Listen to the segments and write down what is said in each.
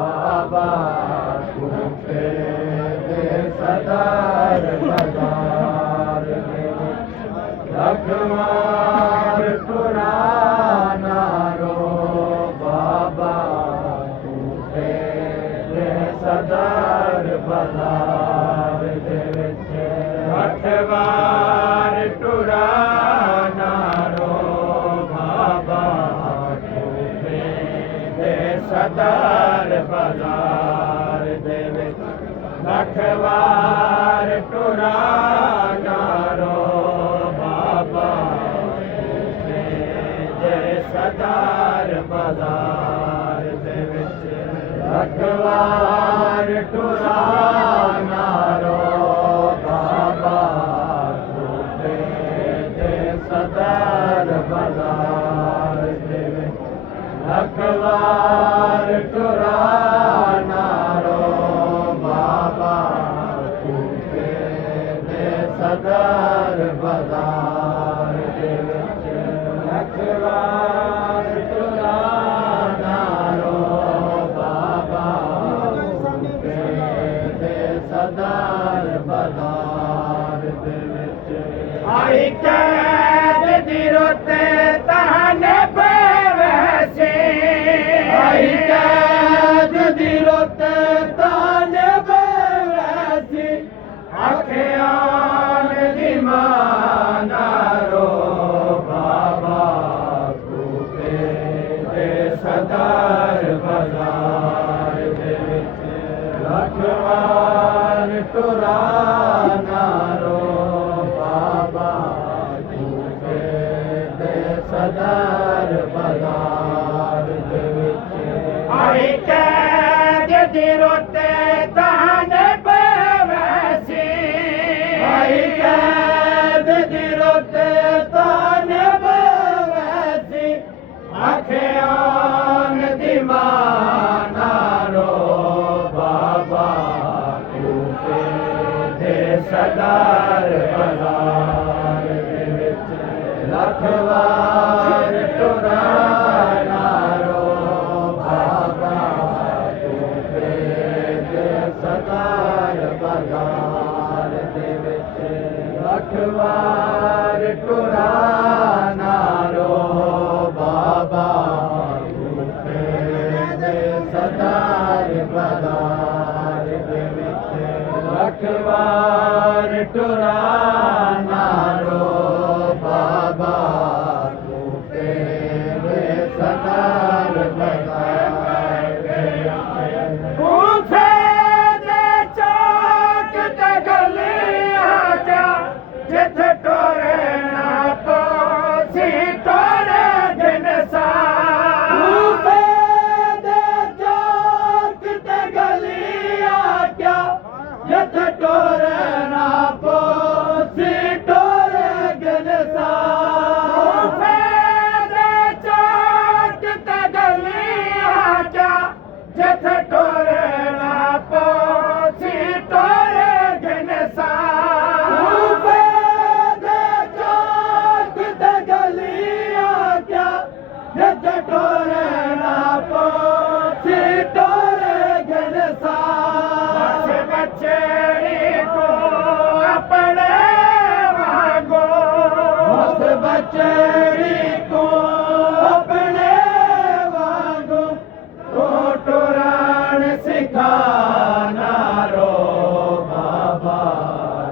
बाबा तुझे दे सदार बाजार लखवार पुराना रो बाबा तुझे दे सदार बाजार लखवार पुराना रो बाबा तुझे दे सदार बाजार दे लखवार पुराना रो बाबा तुझे दे सदार बाजार दे लखवार पुराना रो बाबा तुझे दे सदार बाजार दे लखवार पुराना रो बाबा तुझे दे सदार बाजार दे लखवार पुराना रो बाबा तुझे दे सदार बाजार दे आई कैद दी रोते ताने बेवैसे आई कैद दी रोते ताने बेवैसे आखियान दी माना रो बाबा तुझे दे सदार बाजार दे लखवार पुराना रो बाबा तुझे दे सदार बाजार दे आई कैद दी रोते ताने बेवैसे आई कैद दी रोते ताने बेवैसे आखियान दी माना रो बाबा तुझे दे सदार बाजार दे लखवार पुराना रो बाबा तुझे दे सदार बाजार दे लखवार पुराना रो बाबा तुझे दे सदार बाजार दे लखवार पुराना रो बाबा तुझे दे सदार बाजार दे तुझे दे चौक ते गलियां क्या जिथे टोरे ना पोसी टोरे दिन सा तुझे दे चौक ते गलियां क्या जिथे टोरे ना पोसी टोरे दिन सा तुझे दे चौक ते गलियां क्या जिथे टोरे ना पोसी टोरे दिन सा तुझे दे चौक ते गलियां क्या जिथे टोरे ना पोसी टोरे दिन सा बचड़ी को अपने वांगो उस बचड़ी को अपने वांगो तो टुरान सिखाना रो बाबा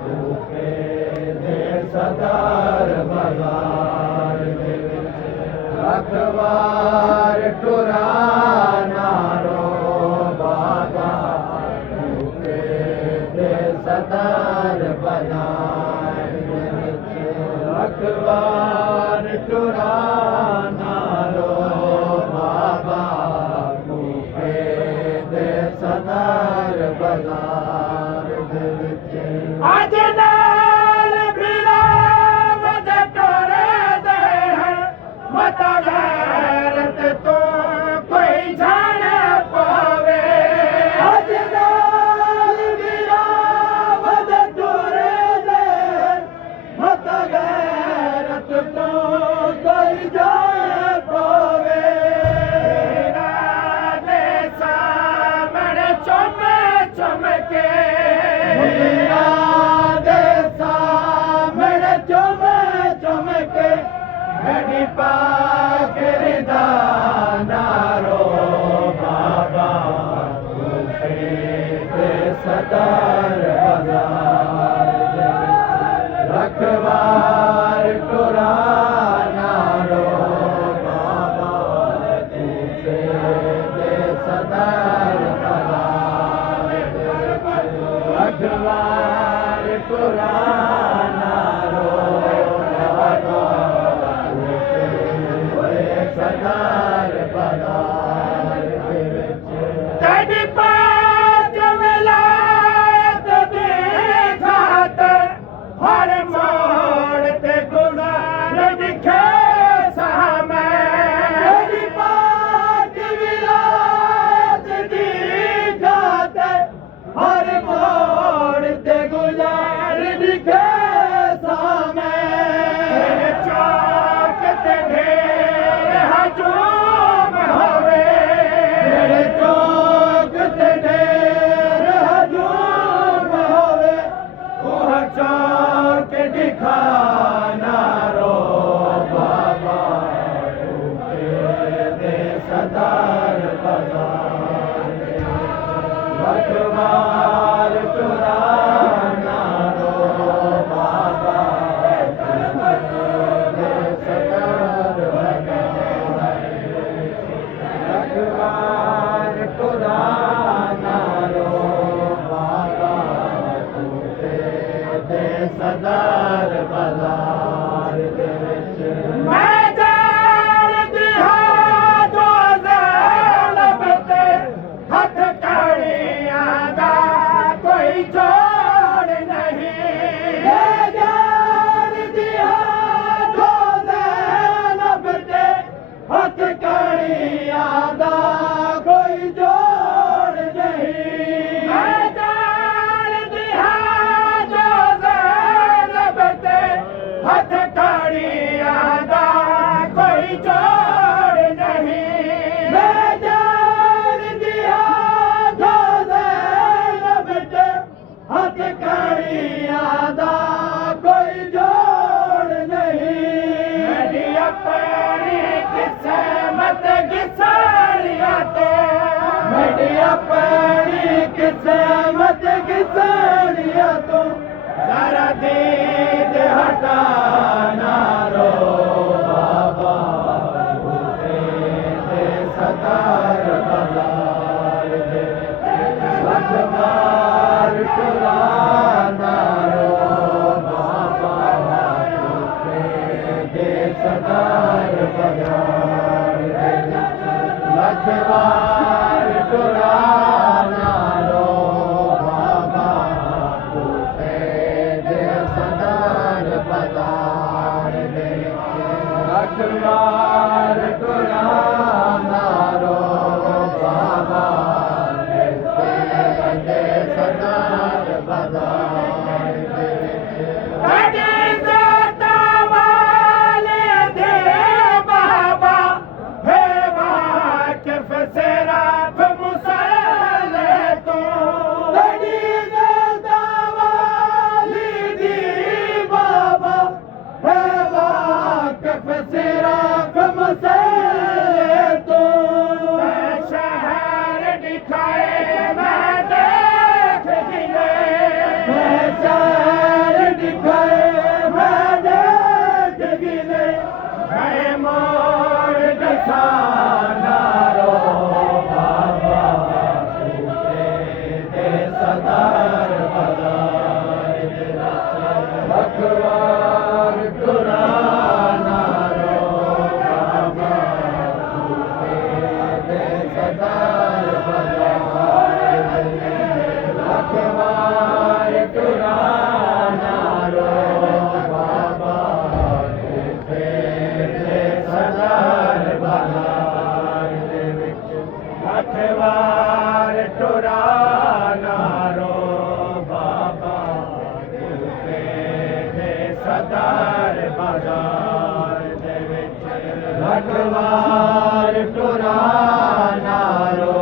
तुझे दे सदार बाजार दे लखवार टुराना रो बाबा तुझे दे सदार बाजार दे लखवार टुराना रो बाबा तुझे दे सदार बाजार दे आज नाल बिलावद टोरे दे मत गैरत तो कोई जान पावे आज नाल बिलावद टोरे दे मत गैरत तो कोई जान पावे गड़ी पाक रिदा नारो बाबा सदार बाजार रखवार टुरा नारो बाबा सदार बाजार रखवार टुरा नारो बाबा सदार बाजार तेरी पाक विलायत दी खातर हर मोड़ ते गुज़ार दिखे सामे तेरी पाक विलायत दी खातर हर मोड़ ते गुज़ार दिखे सामे तेरे चौक ते ढेर हजूम होवे तेरे चौक ते ढेर हजूम होवे ओह चौक दिखाना रो बाबा दे सदार बाजार रखवार टुराना रो बाबा दे सदार बाजार रखवार टुराना रो बाबा दे सदार बाजार दे विच मैं जानदी हां जो ज़ैनब ते हथ कड़ियां दा कोई जोड़ नहीं मैं जानदी हां जो ज़ैनब ते हथ कड़ियां दा कोई जोड़ नहीं मैं जानदी हां जो ज़ैनब ते हथ कड़ियां दा कोई जोड़ नहीं मैं जानदी हां जो ज़ैनब ते हथ कड़ियां दा कोई जोड़ नहीं मेरी अपनी किस्मत घिसालिया तो मेरी अपनी किस्मत घिसालिया तो जरा दीद हटाना रो बाबा दे सदार बाजार दे रखवार टुराना रो बाबा दे सदार बाजार दे रखवार टुराना रो बाबा दे सदार बाजार दे रखवार टुराना रो बाबा दे सदार बाजार दे अरे दाता वाले दे बाबा हे वाकिफ सिराफ मुसल्ले तू बड़ी दाता वाले दे बाबा हे वाकिफ सिराफ मुसल्ले तू शहर दिखाए मैं देख गिले मैं शहर दिखाए मैं देख गिले मैं मोर दसाना रो बाबा दे सदार बाजार दे रखवार टुराना रो बाबा दे सदार बाजार दे रखवार टुराना रो बाबा दे सदार बाजार दे विच रखवार टुराना रो बाबा दे सदार बाजार दे विच रखवार टुराना रो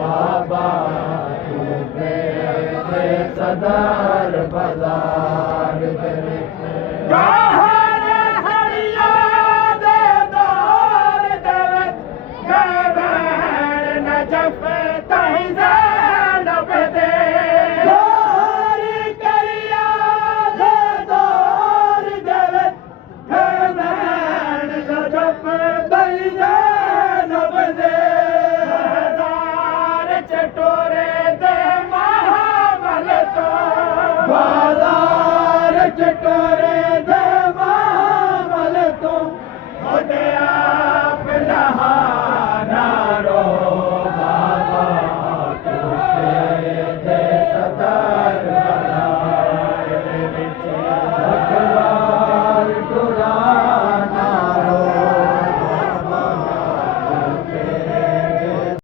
बाबा दे सदार बाजार दे विच ਜਫੇ ਤਾਈ ਜ਼ੈਨਬ ਦੇ ਦੌਰ ਕਰਿਆ ਦੇ ਦੌਰ ਦੇ ਵਿੱਚ ਫਰਮਾਨ ਜਫ ਤਾਈ ਜ਼ੈਨਬ ਦੇ ਹਜ਼ਾਰ ਚਟੋਰੇ ਦੇ ਮਹਾਵਲ ਤੋਂ